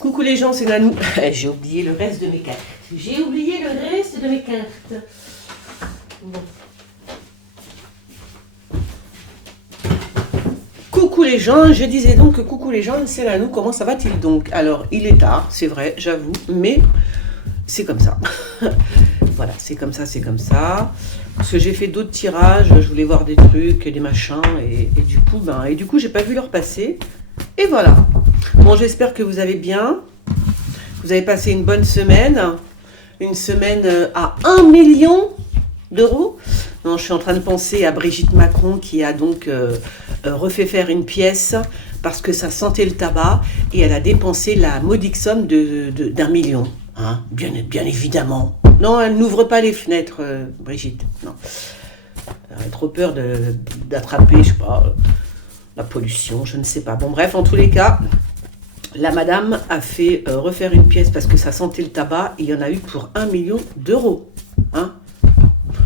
Coucou les gens, c'est Nanou. J'ai oublié le reste de mes cartes. J'ai oublié le reste de mes cartes. Bon. Coucou les gens, je disais donc que coucou les gens, c'est Nanou. Comment ça va-t-il donc? Alors, il est tard, c'est vrai, j'avoue, mais c'est comme ça. Voilà, c'est comme ça, c'est comme ça. Parce que j'ai fait d'autres tirages, je voulais voir des trucs, des machins, et du coup, j'ai pas vu leur passer. Et voilà. Bon, j'espère que vous allez bien. Vous avez passé une bonne semaine. Une semaine à 1 million d'euros. Non, je suis en train de penser à Brigitte Macron qui a donc refait faire une pièce parce que ça sentait le tabac et elle a dépensé la modique somme d'1 million. Hein, bien évidemment. Non, elle n'ouvre pas les fenêtres, Brigitte. Non. Elle a trop peur d'attraper, je sais pas, la pollution, je ne sais pas. Bon, bref, en tous les cas, la madame a fait refaire une pièce parce que ça sentait le tabac et il y en a eu pour 1 million d'euros. Hein,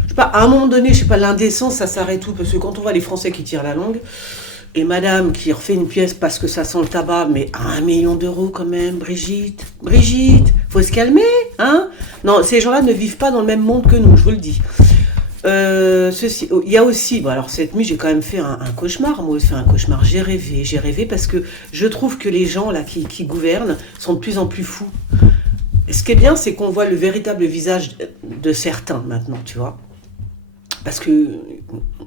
je sais pas, à un moment donné, je sais pas, l'indécence, ça s'arrête tout parce que quand on voit les Français qui tirent la langue, et madame qui refait une pièce parce que ça sent le tabac, mais à 1 million d'euros quand même, Brigitte, faut se calmer, hein. Non, ces gens-là ne vivent pas dans le même monde que nous, je vous le dis. Il y a aussi, bon alors cette nuit j'ai quand même fait un cauchemar, moi j'ai fait un cauchemar, j'ai rêvé parce que je trouve que les gens là qui gouvernent sont de plus en plus fous. Et ce qui est bien, c'est qu'on voit le véritable visage de certains maintenant, tu vois. Parce que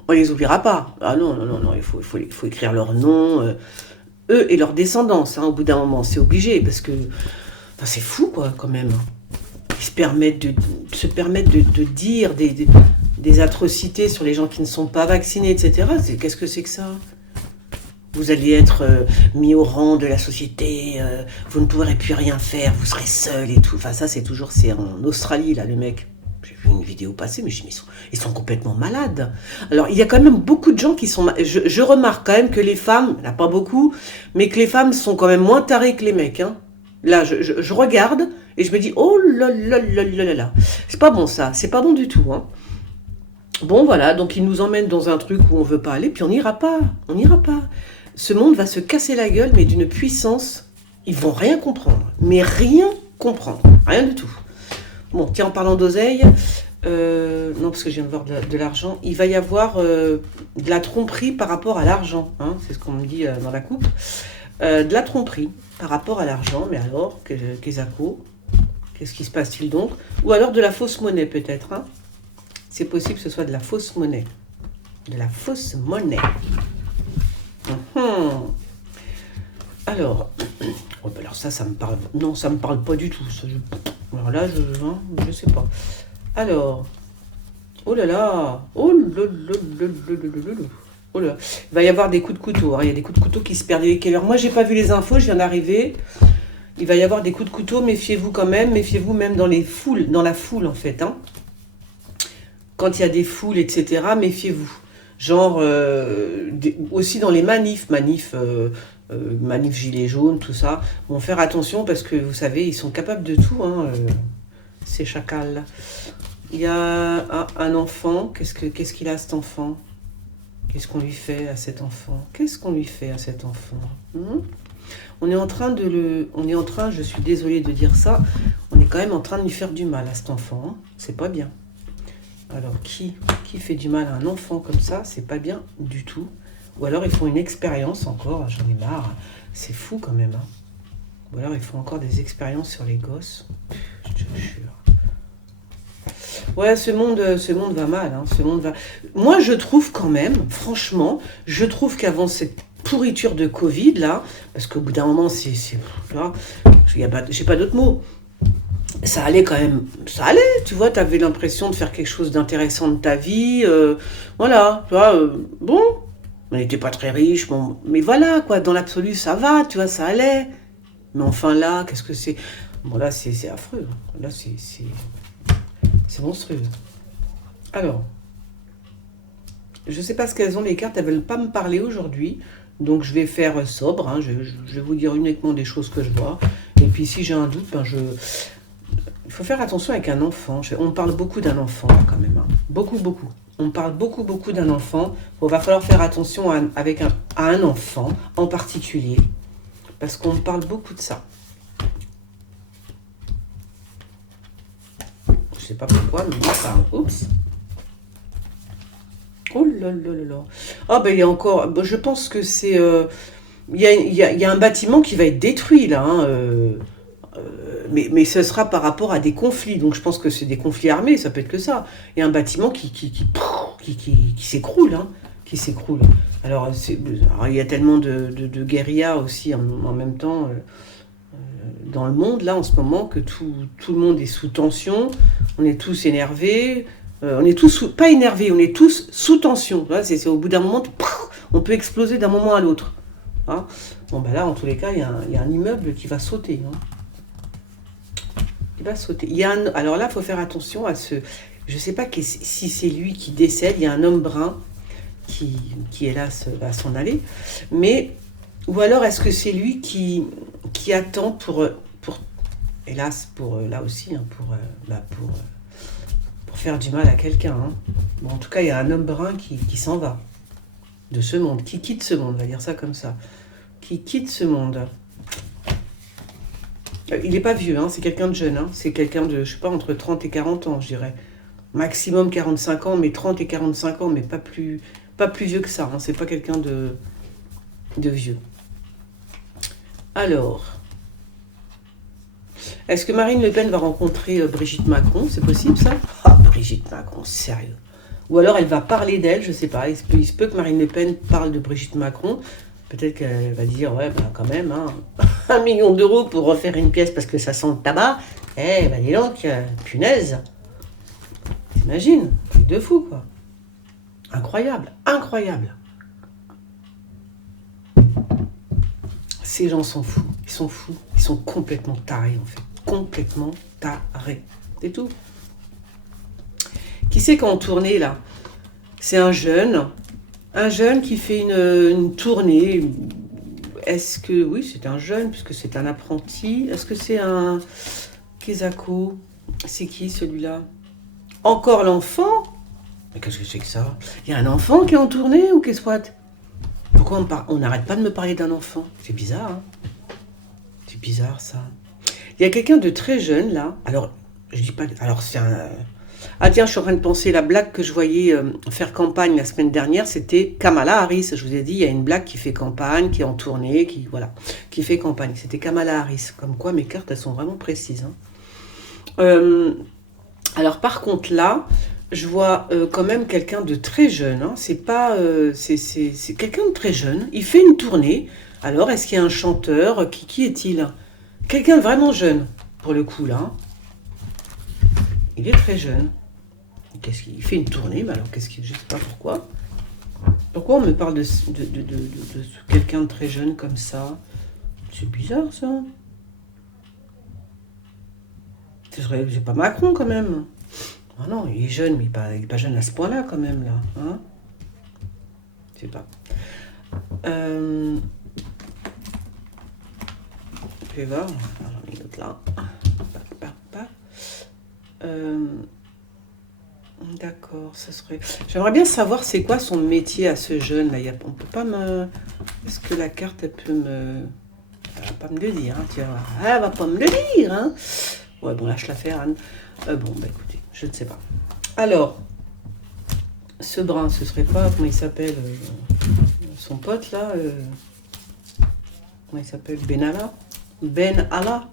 on les oubliera pas. Ah non, il faut écrire leur nom, eux et leur descendance, hein, au bout d'un moment, c'est obligé, parce que enfin, c'est fou quoi quand même. Ils se permettent de dire des atrocités sur les gens qui ne sont pas vaccinés, etc. Qu'est-ce que c'est que ça? Vous allez être mis au rang de la société, vous ne pourrez plus rien faire, vous serez seul et tout. Enfin ça c'est en Australie là le mec. J'ai vu une vidéo passer, mais je me dis, ils sont complètement malades. Alors, il y a quand même beaucoup de gens qui sont... Je remarque quand même que les femmes, il n'y en a pas beaucoup, mais que les femmes sont quand même moins tarées que les mecs. Hein. Là, je regarde et je me dis, oh là là là là là là. C'est pas bon ça, c'est pas bon du tout. Hein. Bon, voilà, donc ils nous emmènent dans un truc où on veut pas aller, puis on n'ira pas. Ce monde va se casser la gueule, mais d'une puissance, ils vont rien comprendre. Mais rien comprendre, rien du tout. Bon, tiens, en parlant d'oseille, non, parce que je viens de voir de l'argent, il va y avoir de la tromperie par rapport à l'argent, hein, c'est ce qu'on me dit dans la coupe. De la tromperie par rapport à l'argent, mais alors, qu'est-ce qui se passe-t-il donc? Ou alors de la fausse monnaie peut-être, hein. C'est possible que ce soit de la fausse monnaie. De la fausse monnaie. Alors, oh ben alors ça me parle... Non, ça me parle pas du tout, ça, alors là, je sais pas. Alors, oh là là, oh là là là là là là. Oh là. Il va y avoir des coups de couteau. Hein. Il y a des coups de couteau qui se perdent. Alors moi, j'ai pas vu les infos, je viens d'arriver. Il va y avoir des coups de couteau, méfiez-vous quand même. Méfiez-vous même dans la foule en fait. Hein. Quand il y a des foules, etc., méfiez-vous. Genre, aussi dans les manifs gilets jaunes, tout ça. Bon, faire attention parce que vous savez, ils sont capables de tout, hein, ces chacals. Il y a un enfant. Qu'est-ce qu'il a cet enfant? Qu'est-ce qu'on lui fait à cet enfant? On est en train je suis désolée de dire ça, on est quand même en train de lui faire du mal à cet enfant. Hein. C'est pas bien. Alors, qui fait du mal à un enfant comme ça? C'est pas bien du tout. Ou alors ils font une expérience encore, j'en ai marre. C'est fou quand même. Hein. Ou alors ils font encore des expériences sur les gosses. Je te jure. Ouais, ce monde va mal. Hein, Moi, je trouve quand même, franchement, qu'avant cette pourriture de Covid, là, parce qu'au bout d'un moment, là, j'ai pas d'autres mots. Ça allait quand même, tu vois, t'avais l'impression de faire quelque chose d'intéressant de ta vie, voilà, tu vois, bon, on n'était pas très riches, bon, mais voilà, quoi, dans l'absolu, ça va, tu vois, ça allait, mais enfin là, qu'est-ce que c'est? Bon, là, c'est affreux, là, c'est monstrueux. Alors, je sais pas ce qu'elles ont, les cartes, elles veulent pas me parler aujourd'hui, donc je vais faire sobre, hein, je vais vous dire uniquement des choses que je vois, et puis si j'ai un doute, il faut faire attention avec un enfant. On parle beaucoup d'un enfant quand même. Hein. Beaucoup. On parle beaucoup d'un enfant. Il va falloir faire attention à un enfant en particulier. Parce qu'on parle beaucoup de ça. Je sais pas pourquoi, mais il parle. Oups. Oh là là là là. Ah ben il y a encore... bon, je pense que c'est... il y a un bâtiment qui va être détruit là, hein, mais ce sera par rapport à des conflits. Donc je pense que c'est des conflits armés, ça peut être que ça. Il y a un bâtiment qui s'écroule, hein, qui s'écroule. Alors, alors, il y a tellement de guérillas aussi en même temps dans le monde là en ce moment que tout le monde est sous tension. On est tous énervés. On est tous pas énervés, on est tous sous tension. C'est au bout d'un moment, on peut exploser d'un moment à l'autre. Hein. Bon, ben là, en tous les cas, il y a un immeuble qui va sauter. Hein. Il va sauter. Alors là, il faut faire attention à ce... Je ne sais pas si c'est lui qui décède. Il y a un homme brun qui hélas, va s'en aller. Mais... Ou alors, est-ce que c'est lui qui attend pour hélas, là aussi, hein, pour faire du mal à quelqu'un. Hein. Bon, en tout cas, il y a un homme brun qui s'en va de ce monde, qui quitte ce monde, on va dire ça comme ça. Qui quitte ce monde. Il n'est pas vieux, hein, c'est quelqu'un de jeune. Hein, c'est quelqu'un de, je sais pas, entre 30 et 40 ans, je dirais. Maximum 45 ans, mais 30 et 45 ans, mais pas plus vieux que ça. Hein, c'est pas quelqu'un de vieux. Alors, est-ce que Marine Le Pen va rencontrer Brigitte Macron? C'est possible ça? Ah, Brigitte Macron, sérieux. Ou alors elle va parler d'elle, je sais pas. Il se peut que Marine Le Pen parle de Brigitte Macron. Peut-être qu'elle va dire, ouais, ben quand même, hein, 1 million d'euros pour refaire une pièce parce que ça sent le tabac. Eh, ben dis donc, punaise. T'imagines? Truc de fou, quoi. Incroyable, incroyable. Ces gens sont fous, ils sont fous, ils sont complètement tarés en fait, complètement tarés, c'est tout. Qui c'est qui est en tournée là? C'est un jeune qui fait une tournée. Est-ce que, oui, c'est un jeune puisque c'est un apprenti. Est-ce que c'est un Kezako? C'est qui celui-là? Encore l'enfant? Mais qu'est-ce que c'est que ça? Il y a un enfant qui est en tournée ou qu'est-ce que c'est? Pourquoi on n'arrête pas de me parler d'un enfant? C'est bizarre, hein? C'est bizarre, ça. Il y a quelqu'un de très jeune, là. Alors, je dis pas... Alors, c'est un... Ah tiens, je suis en train de penser, la blague que je voyais faire campagne la semaine dernière, c'était Kamala Harris. Je vous ai dit, il y a une blague qui fait campagne, qui est en tournée, qui fait campagne. C'était Kamala Harris. Comme quoi, mes cartes, elles sont vraiment précises. Hein. Alors, par contre, là... Je vois quand même quelqu'un de très jeune. Hein. C'est pas, c'est quelqu'un de très jeune. Il fait une tournée. Alors, est-ce qu'il y a un chanteur? Qui est-il? Quelqu'un de vraiment jeune, pour le coup, là. Il est très jeune. Qu'est-ce qu'il fait une tournée? Mais alors, qu'est-ce qu'il... Je sais pas pourquoi. Pourquoi on me parle de quelqu'un de très jeune comme ça? C'est bizarre, ça. C'est pas Macron, quand même. Ah non, il est jeune, mais il est pas jeune à ce point-là, quand même, là. Hein? Je sais pas. Je vais voir. J'en ai une autre là. D'accord, ça serait... J'aimerais bien savoir c'est quoi son métier à ce jeune, là. On peut pas me... Est-ce que la carte, elle peut me... Elle va pas me le dire, hein, tiens. Elle va pas me le dire, hein. Ouais, bon, lâche l'affaire, Anne. Bon, bah écoutez, je ne sais pas. Alors, ce brun, ce serait pas, comment il s'appelle, son pote là, comment il s'appelle, Benalla.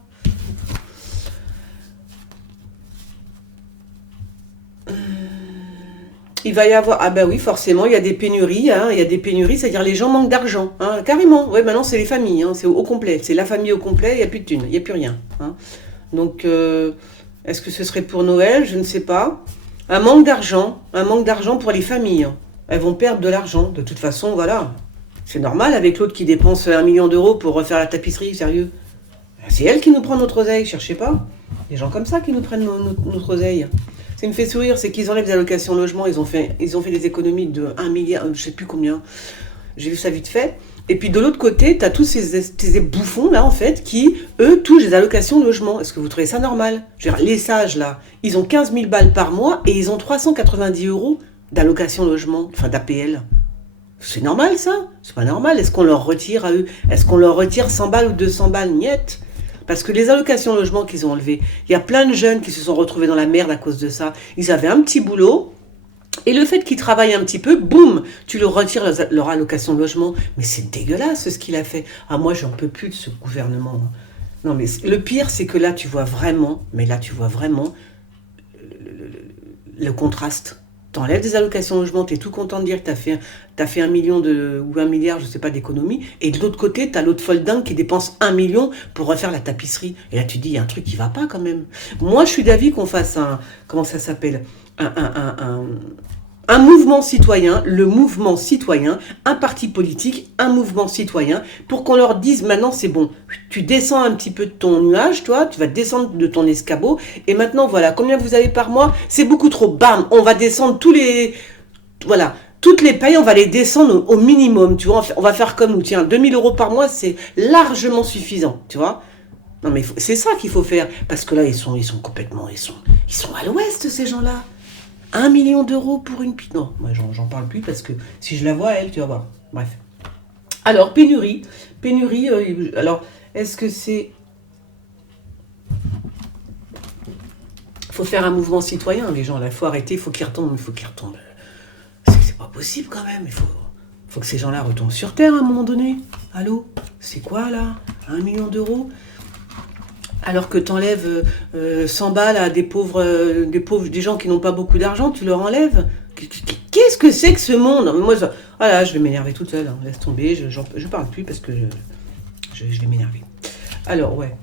Il va y avoir, ah ben oui, forcément, il y a des pénuries, hein, c'est-à-dire les gens manquent d'argent, hein, carrément. Ouais, maintenant c'est les familles, hein, c'est au complet, c'est la famille au complet, il n'y a plus de thunes, il n'y a plus rien. Hein. Donc, est-ce que ce serait pour Noël? Je ne sais pas. Un manque d'argent pour les familles. Elles vont perdre de l'argent. De toute façon, voilà. C'est normal avec l'autre qui dépense 1 million d'euros pour refaire la tapisserie, sérieux. C'est elle qui nous prend notre oseille, cherchez pas. Des gens comme ça qui nous prennent notre oseille. Ce qui me fait sourire, c'est qu'ils enlèvent des allocations logement, ils ont fait des économies de 1 milliard, je sais plus combien. J'ai vu ça vite fait. Et puis de l'autre côté, tu as tous ces bouffons là en fait qui, eux, touchent des allocations de logement. Est-ce que vous trouvez ça normal? Je veux dire, les sages là, ils ont 15 000 balles par mois et ils ont 390 € d'allocation logement, enfin d'APL. C'est normal ça? C'est pas normal. Est-ce qu'on leur retire à eux? Est-ce qu'on leur retire 100 balles ou 200 balles? Niet. Parce que les allocations logement qu'ils ont enlevées, il y a plein de jeunes qui se sont retrouvés dans la merde à cause de ça. Ils avaient un petit boulot, et le fait qu'ils travaillent un petit peu, boum, tu leur retires leur allocation de logement. Mais c'est dégueulasse ce qu'il a fait. Ah, moi, j'en peux plus de ce gouvernement. Non, mais le pire, c'est que là, tu vois vraiment, le contraste. T'enlèves des allocations logement, t'es tout content de dire que t'as fait 1 million ou 1 milliard, je sais pas, d'économies. Et de l'autre côté, t'as l'autre folle dingue qui dépense 1 million pour refaire la tapisserie. Et là, tu te dis, il y a un truc qui va pas quand même. Moi, je suis d'avis qu'on fasse comment ça s'appelle, un mouvement citoyen, le mouvement citoyen, un parti politique, un mouvement citoyen, pour qu'on leur dise maintenant c'est bon, tu descends un petit peu de ton nuage, toi, tu vas descendre de ton escabeau, et maintenant voilà, combien vous avez par mois? C'est beaucoup trop, bam, on va descendre toutes les payes, on va les descendre au minimum, tu vois, on va faire comme nous, tiens, 2 000 € par mois, c'est largement suffisant, tu vois. Non mais c'est ça qu'il faut faire, parce que là, ils sont complètement, ils sont à l'ouest, ces gens-là. 1 million d'euros pour une... Non, moi j'en parle plus parce que si je la vois, elle, tu vas voir. Bref. Alors, pénurie. Alors, est-ce que c'est... Faut faire un mouvement citoyen, les gens, là. Il faut arrêter, il faut qu'ils retombent. C'est pas possible quand même. Il faut que ces gens-là retombent sur Terre à un moment donné. Allô? C'est quoi, là? 1 million d'euros? Alors que tu enlèves 100 balles à des pauvres, des gens qui n'ont pas beaucoup d'argent, tu leur enlèves. Qu'est-ce que c'est que ce monde? Moi, voilà, je vais m'énerver toute seule. Hein. Laisse tomber, je parle plus parce que je vais m'énerver. Alors, ouais.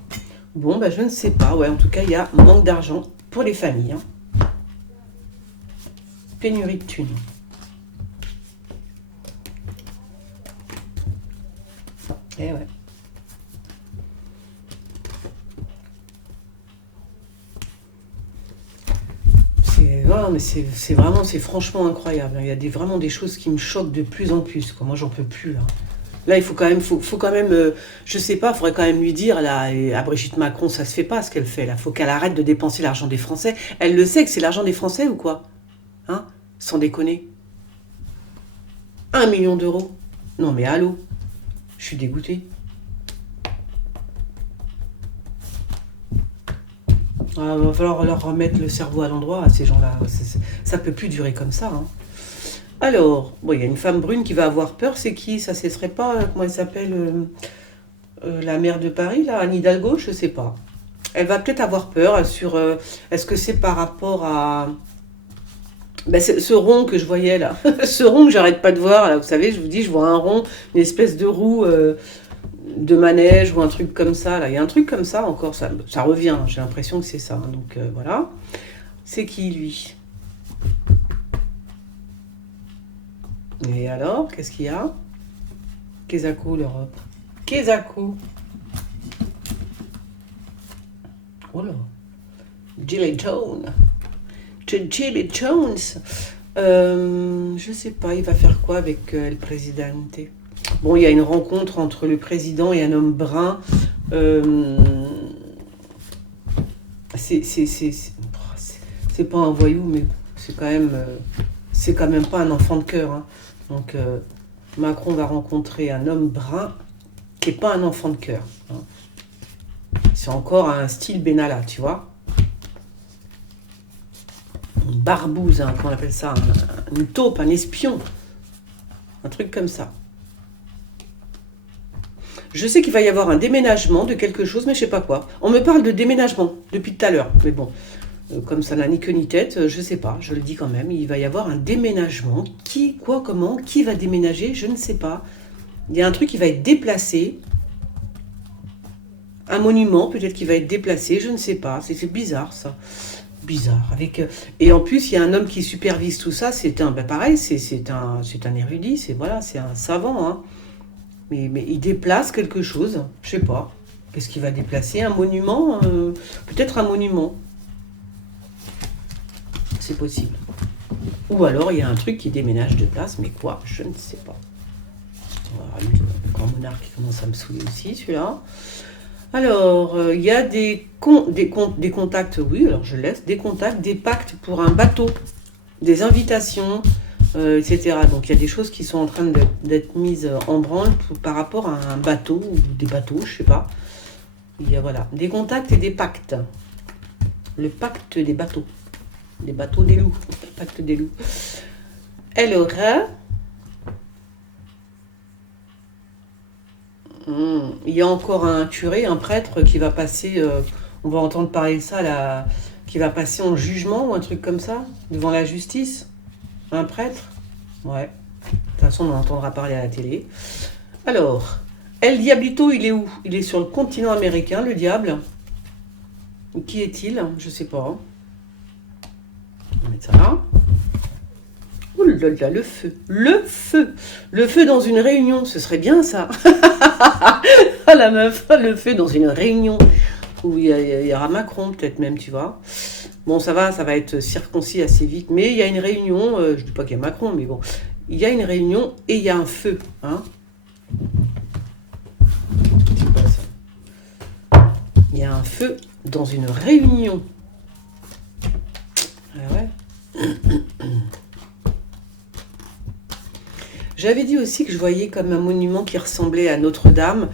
Bon, bah, je ne sais pas. Ouais, en tout cas, il y a manque d'argent pour les familles. Hein. Pénurie de thunes. Eh ouais. Non, mais c'est franchement incroyable. Il y a vraiment des choses qui me choquent de plus en plus. Quoi. Moi, j'en peux plus là. Là, il faut quand même, je sais pas, il faudrait quand même lui dire là, à Brigitte Macron, ça se fait pas ce qu'elle fait là. Faut qu'elle arrête de dépenser l'argent des Français. Elle le sait que c'est l'argent des Français ou quoi? Hein? Sans déconner. 1 million d'euros. Non mais allô, je suis dégoûtée. Ah, va falloir leur remettre le cerveau à l'endroit à ces gens-là. Ça peut plus durer comme ça. Hein. Alors, bon, il y a une femme brune qui va avoir peur. C'est qui? Ça, ce serait pas, comment elle s'appelle, la maire de Paris, là, Anne Hidalgo? Je sais pas. Elle va peut-être avoir peur sur... est-ce que c'est par rapport à... Ben, ce rond que je voyais là. Ce rond que j'arrête pas de voir. Là, vous savez, je vous dis, je vois un rond, une espèce de roue... de manège ou un truc comme ça. Là. Il y a un truc comme ça encore, ça revient, j'ai l'impression que c'est ça. Donc voilà. C'est qui lui? Et alors, qu'est-ce qu'il y a? Kézako, l'Europe. Kézako. Oh là. Gilly Jones. Gilly Jones. Je sais pas, il va faire quoi avec le présidente? Bon, il y a une rencontre entre le président et un homme brun. C'est pas un voyou, mais c'est quand même pas un enfant de cœur. Hein. Donc, Macron va rencontrer un homme brun qui est pas un enfant de cœur. Hein. C'est encore un style Benalla, tu vois. Une barbouze, hein, comment on appelle ça, une taupe, un espion. Un truc comme ça. Je sais qu'il va y avoir un déménagement de quelque chose, mais je sais pas quoi. On me parle de déménagement depuis tout à l'heure. Mais bon, comme ça n'a ni queue ni tête, je sais pas, je le dis quand même. Il va y avoir un déménagement. Qui, quoi, comment, qui va déménager, je ne sais pas. Il y a un truc qui va être déplacé. Un monument, peut-être qui va être déplacé, je ne sais pas. C'est bizarre, ça. Bizarre. Et en plus, il y a un homme qui supervise tout ça. C'est un, pareil, c'est un érudit, c'est un savant, hein. Mais il déplace quelque chose, je sais pas. Qu'est-ce qu'il va déplacer? Un monument? Peut-être un monument. C'est possible. Ou alors il y a un truc qui déménage de place, mais quoi? Je ne sais pas. Voilà, le grand monarque qui commence à me saouler aussi, celui-là. Alors, il y a des contacts, oui, alors je laisse, des contacts, des pactes pour un bateau, des invitations, etc. Donc il y a des choses qui sont en train d'être mises en branle par rapport à un bateau ou des bateaux, je sais pas. Il y a voilà, des contacts et des pactes. Le pacte des bateaux. Des bateaux des loups. Le pacte des loups. Alors, il y a encore un curé, un prêtre qui va passer, on va entendre parler de ça, là, qui va passer en jugement ou un truc comme ça, devant la justice. Un prêtre. Ouais. De toute façon, on en entendra parler à la télé. Alors, El Diablito, il est où? Il est sur le continent américain, le diable. Qui est-il? Je sais pas. On va mettre ça là. Oh là là, le feu. Le feu. Le feu dans une réunion, ce serait bien ça. Ah la meuf, le feu dans une réunion. Où il y aura Macron peut-être même, tu vois. Bon, ça va être circoncis assez vite. Mais il y a une réunion, je ne dis pas qu'il y a Macron, mais bon. Il y a une réunion et il y a un feu. Hein. C'est quoi ça? Il y a un feu dans une réunion. Ah ouais. J'avais dit aussi que je voyais comme un monument qui ressemblait à Notre-Dame.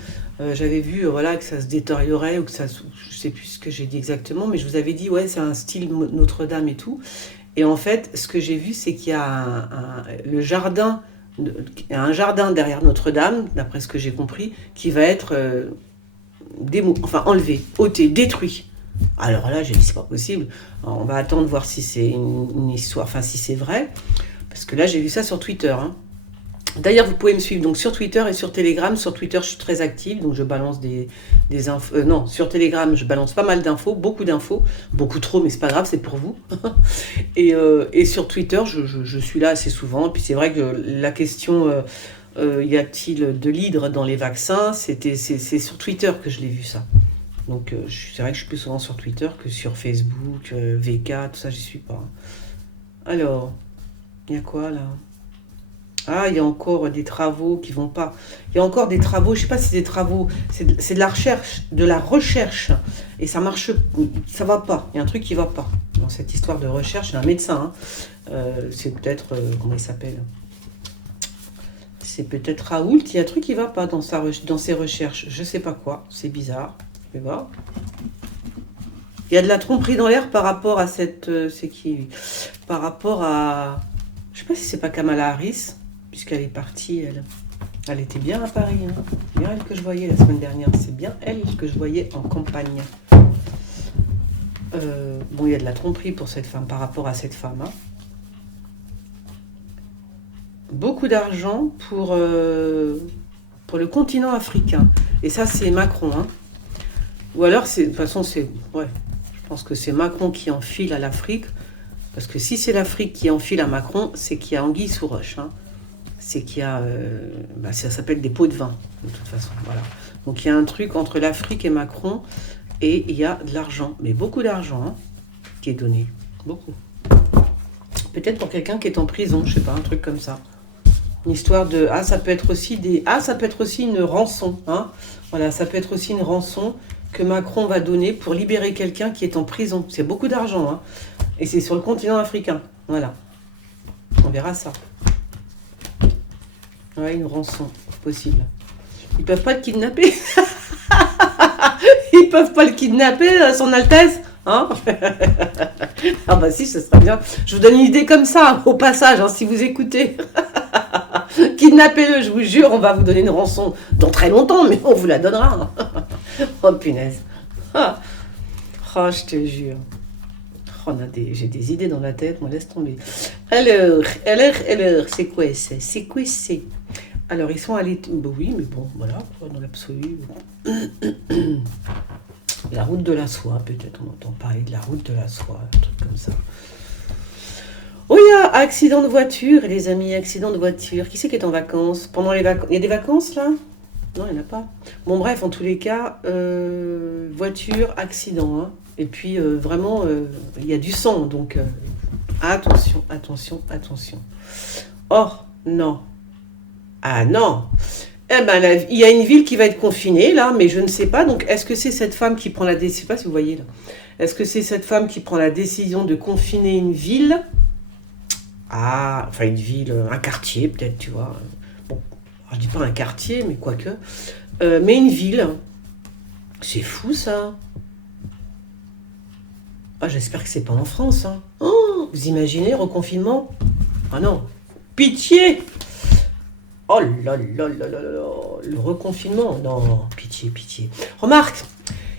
J'avais vu voilà, que ça se détériorait ou que ça... Je sais plus ce que j'ai dit exactement, mais je vous avais dit, ouais, c'est un style Notre-Dame et tout. Et en fait, ce que j'ai vu, c'est qu'il y a le jardin, un jardin derrière Notre-Dame, d'après ce que j'ai compris, qui va être enlevé, ôté, détruit. Alors là, j'ai dit, c'est pas possible. Alors, on va attendre voir si c'est une histoire, enfin si c'est vrai. Parce que là, j'ai vu ça sur Twitter. Hein. D'ailleurs, vous pouvez me suivre donc sur Twitter et sur Telegram. Sur Twitter, je suis très active, donc je balance des infos. Non, sur Telegram, je balance pas mal d'infos, beaucoup d'infos. Beaucoup trop, mais c'est pas grave, c'est pour vous. Et sur Twitter, je suis là assez souvent. Et puis c'est vrai que la question, y a-t-il de l'hydre dans les vaccins? C'est sur Twitter que je l'ai vu ça. Donc c'est vrai que je suis plus souvent sur Twitter que sur Facebook, VK, tout ça, j'y suis pas. Alors, il y a quoi là? Ah, il y a encore des travaux qui vont pas. Il y a encore des travaux, je sais pas si c'est des travaux, c'est de la recherche. Et ça marche, ça va pas. Il y a un truc qui va pas. Dans cette histoire de recherche, c'est un médecin. Hein. C'est peut-être, comment il s'appelle? C'est peut-être Raoult, il y a un truc qui va pas dans ses recherches. Je sais pas quoi, c'est bizarre. Je vais voir. Il y a de la tromperie dans l'air par rapport à cette... c'est qui? Par rapport à... Je sais pas si c'est pas Kamala Harris, puisqu'elle est partie, elle était bien à Paris. Hein. C'est bien elle que je voyais la semaine dernière. C'est bien elle que je voyais en campagne. Bon, il y a de la tromperie pour cette femme, par rapport à cette femme. Hein. Beaucoup d'argent pour le continent africain. Et ça, c'est Macron. Hein. Ou alors, de toute façon, c'est... Ouais, je pense que c'est Macron qui enfile à l'Afrique. Parce que si c'est l'Afrique qui enfile à Macron, c'est qu'il y a anguille sous roche. Hein. C'est qu'il y a... ça s'appelle des pots de vin, de toute façon. Voilà. Donc il y a un truc entre l'Afrique et Macron, et il y a de l'argent. Mais beaucoup d'argent hein, qui est donné. Beaucoup. Peut-être pour quelqu'un qui est en prison, je sais pas, un truc comme ça. Une histoire de... Ah, ça peut être aussi des... Ah, ça peut être aussi une rançon. Hein. Voilà, ça peut être aussi une rançon que Macron va donner pour libérer quelqu'un qui est en prison. C'est beaucoup d'argent, hein. Et c'est sur le continent africain. Voilà. On verra ça. Ouais, une rançon. Possible. Ils peuvent pas le kidnapper. Ils peuvent pas le kidnapper, son Altesse. Hein. Ah bah si, ce serait bien. Je vous donne une idée comme ça, au passage, hein, si vous écoutez. Kidnappez-le, je vous jure, on va vous donner une rançon dans très longtemps, mais on vous la donnera. Oh punaise. Oh, je te jure. Oh, j'ai des idées dans la tête, moi laisse tomber. Alors, c'est quoi c'est? C'est quoi c'est? Alors, ils sont allés... Bah oui, mais bon, voilà, dans l'absolu. La route de la soie, peut-être, on entend parler de la route de la soie, un truc comme ça. Oh, il y a accident de voiture, les amis, accident de voiture. Qui c'est qui est en vacances? Pendant les vacances. Il y a des vacances, là? Non, il n'y en a pas. Bon, bref, en tous les cas, voiture, accident, hein. Et puis, vraiment, il y a du sang, donc attention, attention, attention. Oh, non. Ah, non. Eh ben, il y a une ville qui va être confinée, là, mais je ne sais pas. Donc, est-ce que c'est cette femme qui prend la décision... Je ne sais pas si vous voyez, là. Est-ce que c'est cette femme qui prend la décision de confiner une ville? Ah, enfin, une ville, un quartier, peut-être, tu vois. Bon, je dis pas un quartier, mais quoique. Mais une ville... C'est fou ça. Ah, j'espère que c'est pas en France. Hein. Oh, vous imaginez, reconfinement? Ah non. Pitié! Oh là là là là là, le reconfinement, non, pitié, pitié. Remarque,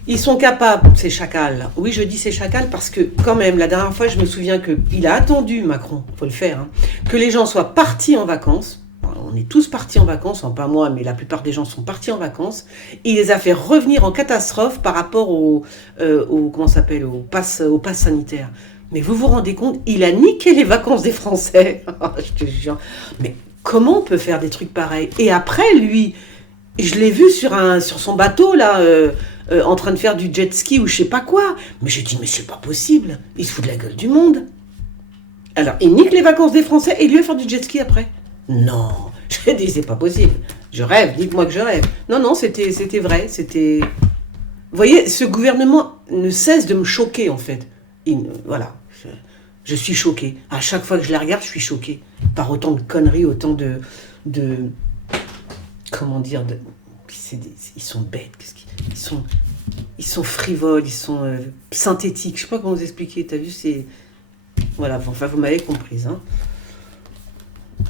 ils sont capables, ces chacals. Oui, je dis ces chacals parce que quand même, la dernière fois, je me souviens qu'il a attendu, Macron, faut le faire, hein, que les gens soient partis en vacances. On est tous partis en vacances, enfin pas moi, mais la plupart des gens sont partis en vacances. Il les a fait revenir en catastrophe par rapport comment ça s'appelle, au pass sanitaire. Mais vous vous rendez compte, il a niqué les vacances des Français. Je te jure. Mais comment on peut faire des trucs pareils? Et après, lui, je l'ai vu sur son bateau, là, en train de faire du jet ski ou je sais pas quoi. Mais j'ai dit, mais c'est pas possible. Il se fout de la gueule du monde. Alors, il nique les vacances des Français et lui va faire du jet ski après. Non, je dis, c'est pas possible. Je rêve, dites-moi que je rêve. Non, non, c'était vrai, c'était... Vous voyez, ce gouvernement ne cesse de me choquer, en fait. Voilà, je suis choquée. À chaque fois que je les regarde, je suis choquée. Par autant de conneries, autant de comment dire, ils sont bêtes. Ils sont frivoles, ils sont synthétiques. Je sais pas comment vous expliquer. T'as vu, c'est... Voilà, enfin, vous m'avez comprise, hein.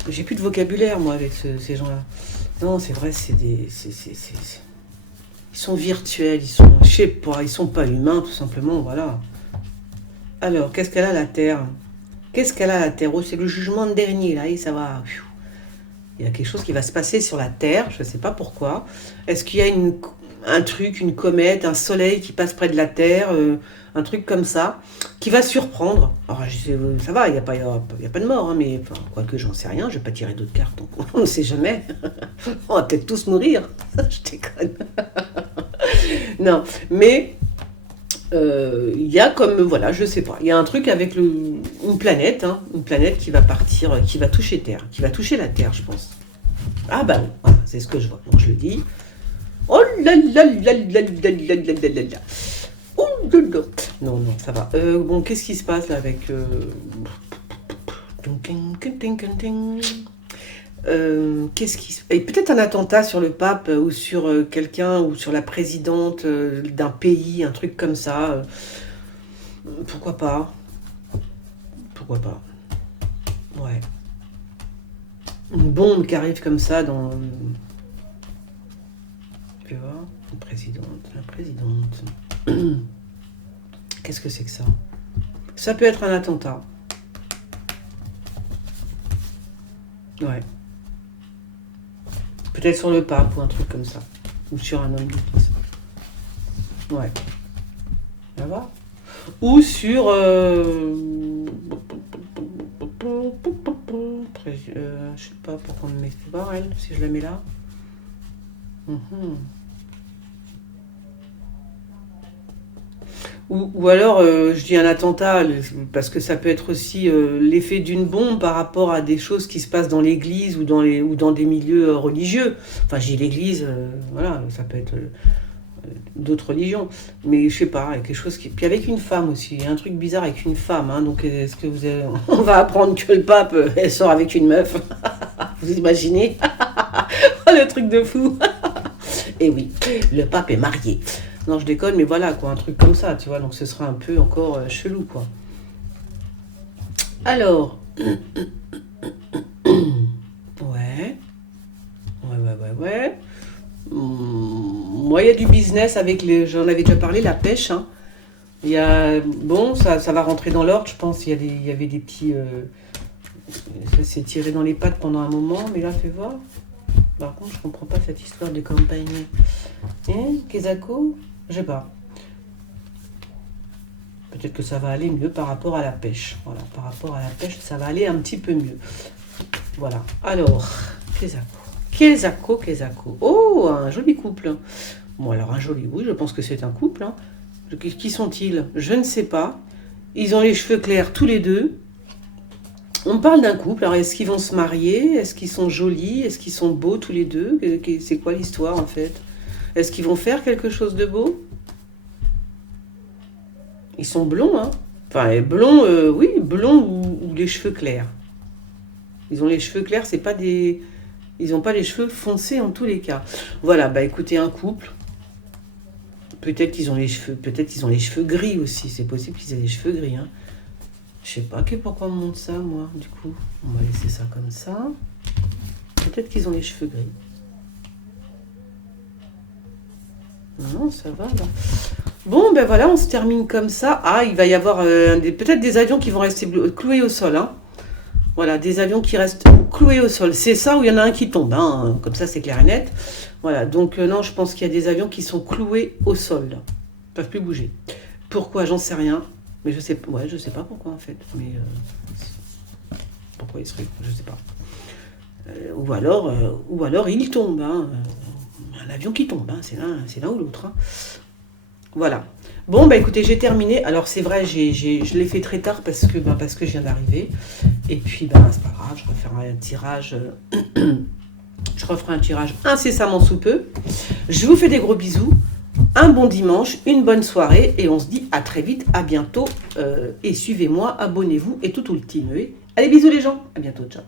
J'ai plus de vocabulaire, moi, avec ces gens-là. Non, c'est vrai, ils sont virtuels, je sais pas, ils sont pas humains, tout simplement, voilà. Alors, qu'est-ce qu'elle a, la Terre? Qu'est-ce qu'elle a, la Terre? Oh, c'est le jugement dernier, là, et ça va. Il y a quelque chose qui va se passer sur la Terre, je ne sais pas pourquoi. Est-ce qu'il y a un truc, une comète, un soleil qui passe près de la Terre, un truc comme ça, qui va surprendre? Alors, ça va, il n'y a, pas de mort, hein, mais enfin, quoique j'en sais rien, je ne vais pas tirer d'autres cartes, donc on ne sait jamais. On va peut-être tous mourir. Je déconne. Non, mais il y a comme, voilà, je sais pas, il y a un truc avec une planète, hein, une planète qui va partir, qui va toucher Terre, qui va toucher la Terre, je pense. Ah bah oui, voilà, c'est ce que je vois, donc je le dis. Oh là là là là là là là là là. Oh là là. Non, non, ça va. Bon, qu'est-ce qui se passe là avec... qu'est-ce qui et peut-être un attentat sur le pape ou sur quelqu'un ou sur la présidente d'un pays, un truc comme ça. Pourquoi pas? Pourquoi pas? Ouais. Une bombe qui arrive comme ça dans... Tu vois? Une présidente, la présidente. Qu'est-ce que c'est que ça? Ça peut être un attentat. Ouais. Peut-être sur le pape ou un truc comme ça. Ou sur un homme d'église. Ouais. Ça va? Ou sur... je sais pas pourquoi on me met voir elle, si je la mets là. Ou alors, je dis un attentat, parce que ça peut être aussi l'effet d'une bombe par rapport à des choses qui se passent dans l'église ou dans des milieux religieux. Enfin, j'ai l'église, voilà, ça peut être d'autres religions. Mais je sais pas, quelque chose qui... Puis avec une femme aussi, il y a un truc bizarre avec une femme. Hein, donc, est-ce que vous avez... On va apprendre que le pape, elle sort avec une meuf. Vous imaginez? Oh, le truc de fou. Et oui, le pape est marié. Non, je déconne, mais voilà, quoi, un truc comme ça, tu vois, donc ce sera un peu encore chelou, quoi. Alors, ouais, ouais. Moi, il y a du business avec j'en avais déjà parlé, la pêche, hein. Il y a, bon, ça va rentrer dans l'ordre, je pense, il y avait des petits, ça s'est tiré dans les pattes pendant un moment, mais là, fais voir. Par contre, je comprends pas cette histoire de campagne. Kezako? Je sais pas. Peut-être que ça va aller mieux par rapport à la pêche. Voilà, par rapport à la pêche, ça va aller un petit peu mieux. Voilà. Alors, Kezako. Oh, un joli couple. Bon, alors un joli, oui, je pense que c'est un couple. Hein. Qui sont-ils? Je ne sais pas. Ils ont les cheveux clairs tous les deux. On parle d'un couple. Alors, est-ce qu'ils vont se marier? Est-ce qu'ils sont jolis? Est-ce qu'ils sont beaux tous les deux? C'est quoi l'histoire, en fait? Est-ce qu'ils vont faire quelque chose de beau? Ils sont blonds, hein. Enfin, blonds, oui, blonds ou les cheveux clairs. Ils ont les cheveux clairs, c'est pas des... Ils n'ont pas les cheveux foncés en tous les cas. Voilà, bah écoutez, un couple. Peut-être qu'ils ont les cheveux, peut-être ils ont les cheveux gris aussi. C'est possible qu'ils aient les cheveux gris. Hein. Je sais pas pourquoi on me montre ça, moi. Du coup, on va laisser ça comme ça. Peut-être qu'ils ont les cheveux gris. Non, ça va là. Bon, ben voilà, on se termine comme ça. Ah, il va y avoir peut-être des avions qui vont rester cloués au sol. Hein. Voilà, des avions qui restent cloués au sol. C'est ça où il y en a un qui tombe. Hein. Comme ça, c'est clair et net. Voilà, donc non, je pense qu'il y a des avions qui sont cloués au sol. Là. Ils ne peuvent plus bouger. Pourquoi, j'en sais rien. Mais je sais pas pourquoi en fait. Mais pourquoi ils seraient, je sais pas. Ou alors il tombe. Hein. Un avion qui tombe, hein. C'est l'un ou l'autre. Hein. Voilà. Bon, bah écoutez, j'ai terminé. Alors c'est vrai, je l'ai fait très tard parce que je viens d'arriver. Et puis, c'est pas grave, je referai un tirage. Je referai un tirage incessamment sous peu. Je vous fais des gros bisous. Un bon dimanche, une bonne soirée. Et on se dit à très vite, à bientôt. Et suivez-moi, abonnez-vous et tout ultime. Allez, bisous les gens. À bientôt, ciao.